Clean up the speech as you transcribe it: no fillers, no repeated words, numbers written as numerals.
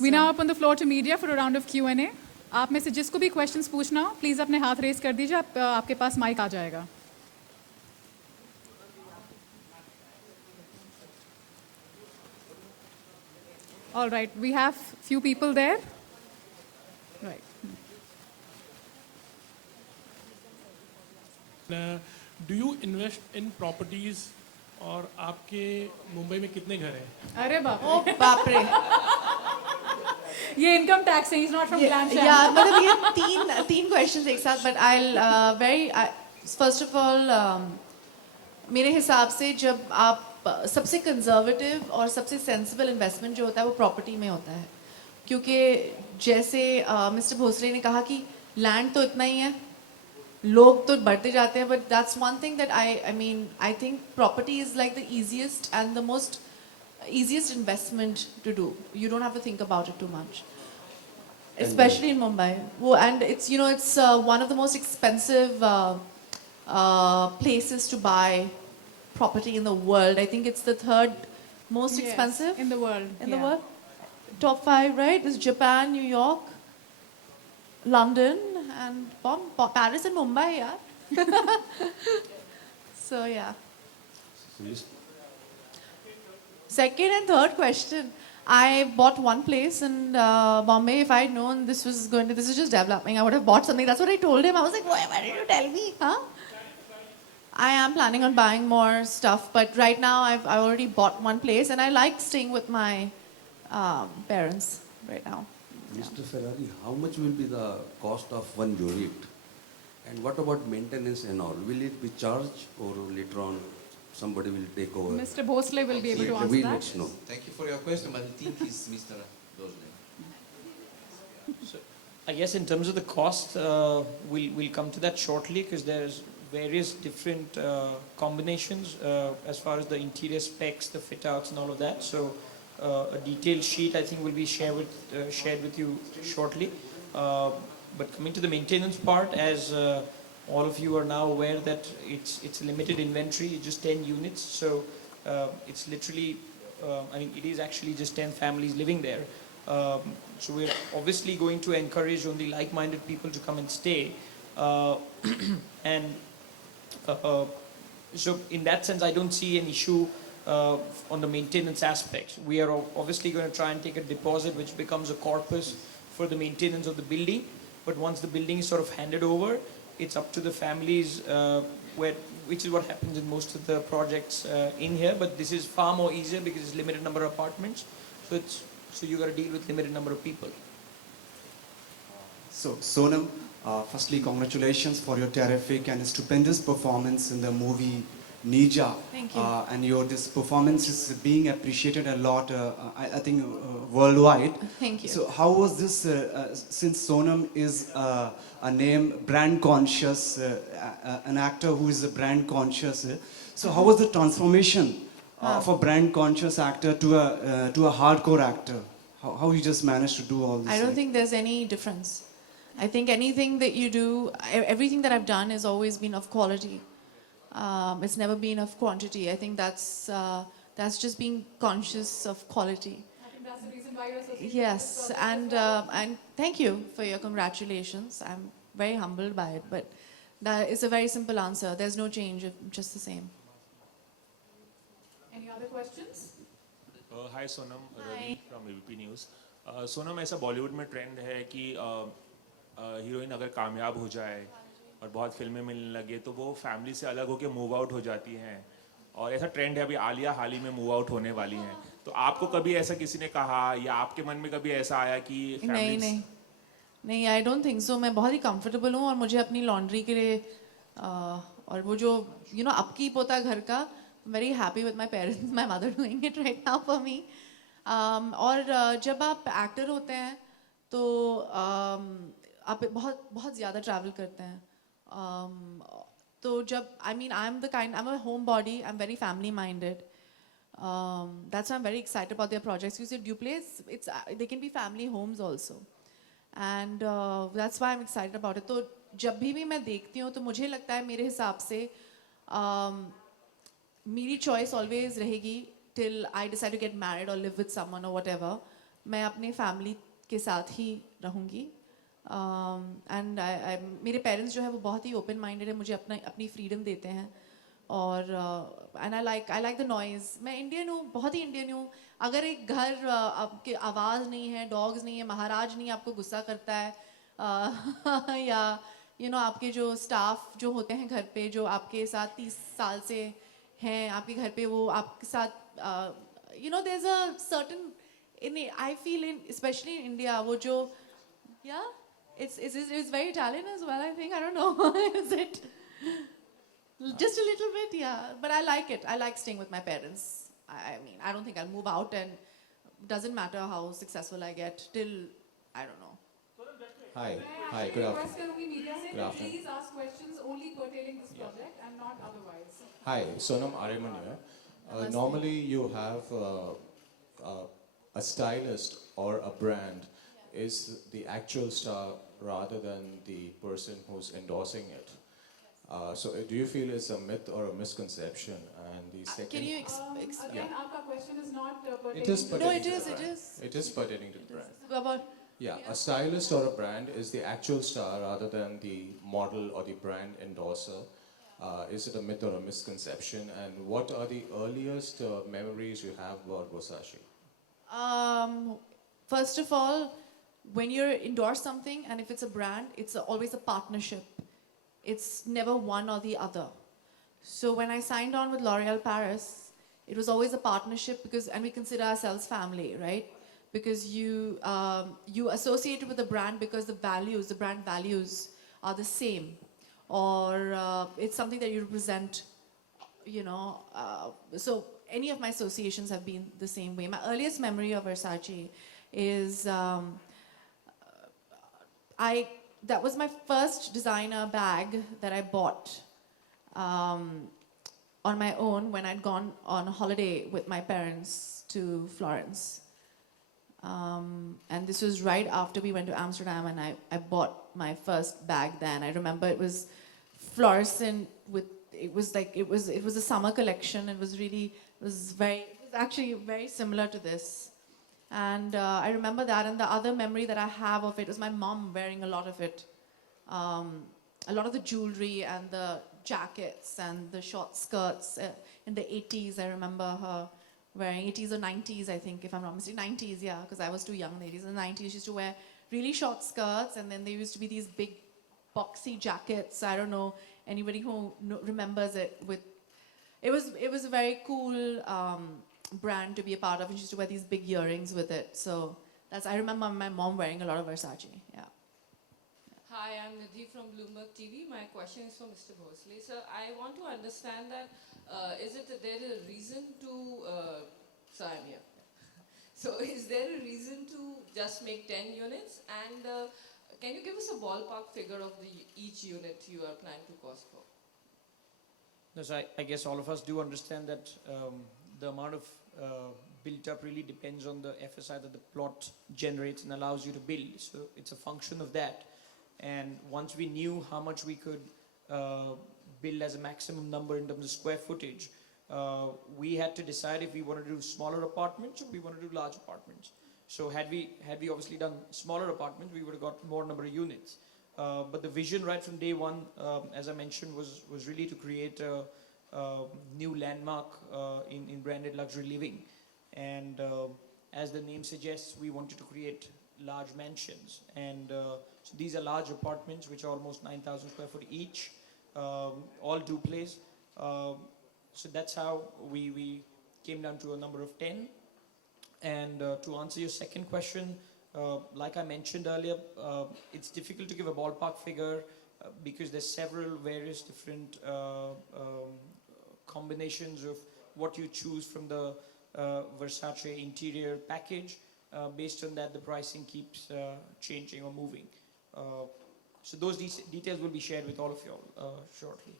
We now open the floor to media for a round of Q&A. आप में से जिसको भी questions पूछना हो, please अपने हाथ raise कर दीजिए, आपके पास mic आ जाएगा. All right, we have few people there. Right. Do you invest in properties? और आपके मुंबई में कितने घर हैं? अरे बाप रे. ओ बाप रे. ये income tax है, he's not from Glam Sham. Yeah, मतलब ये तीन questions एक साथ, but I'll first of all मेरे हिसाब से जब आप सबसे conservative और सबसे sensible investment जो होता है वो property में होता है, क्योंकि जैसे मिस्टर भोसले ने कहा कि land तो इतना ही है, लोग तो बढ़ते जाते हैं, but that's one thing that I mean I think property is like the easiest and the most easiest investment to do. You don't have to think about it too much, especially in Mumbai. And it's it's one of the most expensive places to buy property in the world. I think it's the third most expensive in the world. In the world, top 5, right? Is Japan, New York, London, and Paris and Mumbai, yeah. So yeah. Second and third question. I bought one place in Bombay. If I had known this is just developing, I would have bought something. That's what I told him. I was like, why did you tell me? Huh? I am planning on buying more stuff, but right now I've already bought one place, and I like staying with my parents right now. Mr. Ferrari, how much will be the cost of one unit? And what about maintenance and all? Will it be charged or later on somebody will take over? Mr. Bhosle will be able to answer that. Let's know. Thank you for your question, but I think it's Mr. Bhosle. So, I guess in terms of the cost, we'll come to that shortly because there's various different combinations as far as the interior specs, the fit outs and all of that. So a detailed sheet I think will be shared with you shortly. But coming to the maintenance part, as all of you are now aware that it's a limited inventory, it's just 10 units. So it's literally, I mean, it is actually just 10 families living there. So we're obviously going to encourage only like-minded people to come and stay. And so in that sense, I don't see an issue on the maintenance aspect. We are obviously going to try and take a deposit which becomes a corpus for the maintenance of the building. But once the building is sort of handed over, it's up to the families, which is what happens in most of the projects in here. But this is far more easier because it's limited number of apartments. So you got to deal with limited number of people. So Sonam, firstly congratulations for your terrific and stupendous performance in the movie Nija. Thank you. And this performance is being appreciated a lot, I think, worldwide. Thank you. So how was this, since Sonam is a name brand conscious, an actor who is a brand conscious, so how was the transformation of a brand conscious actor to a hardcore actor? How you just managed to do all this? I don't think there's any difference. I think anything that you do, everything that I've done has always been of quality. It's never been of quantity. I think that's just being conscious of quality. I think that's the reason why you're associated. Yes, and thank you for your congratulations. I'm very humbled by it, but that is a very simple answer. There's no change, just the same. Any other questions? Hi Sonam, Hi. Ravi from ABP News. Sonam, ऐसा बॉलीवुड में trend है कि heroine अगर कामयाब हो जाए और बहुत फिल्में मिलने लगे तो वो फैमिली से अलग होकर मूव आउट हो जाती हैं, और ऐसा ट्रेंड है अभी आलिया हाल ही में मूव आउट होने वाली हैं, तो आपको कभी ऐसा किसी ने कहा या आपके मन में कभी ऐसा आया कि नहीं, आई डोंट थिंक सो. मैं बहुत ही कंफर्टेबल हूँ और मुझे अपनी लॉन्ड्री के लिए और वो जो अपकीप होता है घर का, very happy with my parents, my mother doing it right now for me. और जब आप एक्टर होते हैं तो आप बहुत ज़्यादा ट्रैवल करते हैं. तो जब I am a home body, I am very family minded. That's why I'm very excited about their projects. You see, Duplex, they can be family homes also, and that's why I'm excited about it. तो जब भी मैं देखती हूँ तो मुझे लगता है मेरे हिसाब से मेरी choice always रहेगी till I decide to get married or live with someone or whatever. मैं अपने फैमिली के साथ ही रहूँगी एंड मेरे पेरेंट्स जो है वो बहुत ही ओपन माइंडेड है, मुझे अपनी फ्रीडम देते हैं और and I like the noise. मैं इंडियन हूँ, बहुत ही इंडियन हूँ. अगर एक घर आपके आवाज़ नहीं है, डॉग्स नहीं है, महाराज नहीं आपको गुस्सा करता है या आपके जो स्टाफ जो होते हैं घर पे, जो आपके साथ 30 साल से हैं आपके घर पे, वो आपके साथ there is a certain in I feel in specially in India वो जो it's very Italian as well, I think. I don't know. Is it? Just a little bit, yeah. But I like it. I like staying with my parents. I mean, I don't think I'll move out, and doesn't matter how successful I get till, I don't know. Hi, hi, good afternoon. Request करूंगी media से Good that afternoon. please ask questions only pertaining this project and not otherwise. Hi, Sonam Ariman here. Normally you have a stylist or a brand is the actual star rather than the person who's endorsing it. So do you feel it's a myth or a misconception? And the second, Can you Again, आपका question is not pertaining. it is to- pertaining it to is, the it brand. is. It is pertaining to the brand. About Yeah, a stylist or a brand is the actual star rather than the model or the brand endorser. Is it a myth or a misconception? And what are the earliest memories you have about Versace? First of all, when you endorse something and if it's a brand, it's always a partnership. It's never one or the other. So when I signed on with L'Oréal Paris, it was always a partnership and we consider ourselves family, right? Because you associate it with the brand because the brand values are the same, or it's something that you represent, So any of my associations have been the same way. My earliest memory of Versace is that was my first designer bag that I bought on my own when I'd gone on a holiday with my parents to Florence. And this was right after we went to Amsterdam, and I bought my first bag then. I remember it was fluorescent it was a summer collection. It was actually very similar to this. And I remember that, and the other memory that I have of it was my mom wearing a lot of it. A lot of the jewelry and the jackets and the short skirts in the 80s. I remember her wearing 80s or 90s, I think, if I'm not mistaken. 90s, yeah, because I was too young in the 80s. In the 90s, she used to wear really short skirts, and then there used to be these big boxy jackets. I don't know anybody who remembers it. It was a very cool brand to be a part of, and she used to wear these big earrings with it. So I remember my mom wearing a lot of Versace. Yeah. Hi, I'm Nidhi from Bloomberg TV. My question is for Mr. Bhosley. Sir, I want to understand that is it that there is a reason to, so I'm here. So is there a reason to just make 10 units? And can you give us a ballpark figure of each unit you are planning to cost for? Yes, I guess all of us do understand that the amount of built up really depends on the FSI that the plot generates and allows you to build. So it's a function of that. And once we knew how much we could build as a maximum number in terms of square footage, we had to decide if we wanted to do smaller apartments or we wanted to do large apartments. So had we obviously done smaller apartments, we would have got more number of units. But the vision right from day one, as I mentioned, was really to create a new landmark in branded luxury living. And as the name suggests, we wanted to create large mansions. And so these are large apartments which are almost 9,000 square foot each, all duplex. So that's how we came down to a number of 10. And to answer your second question, like I mentioned earlier, it's difficult to give a ballpark figure because there's several various different combinations of what you choose from the Versace interior package. Based on that, the pricing keeps changing or moving. So those details will be shared with all of you all shortly.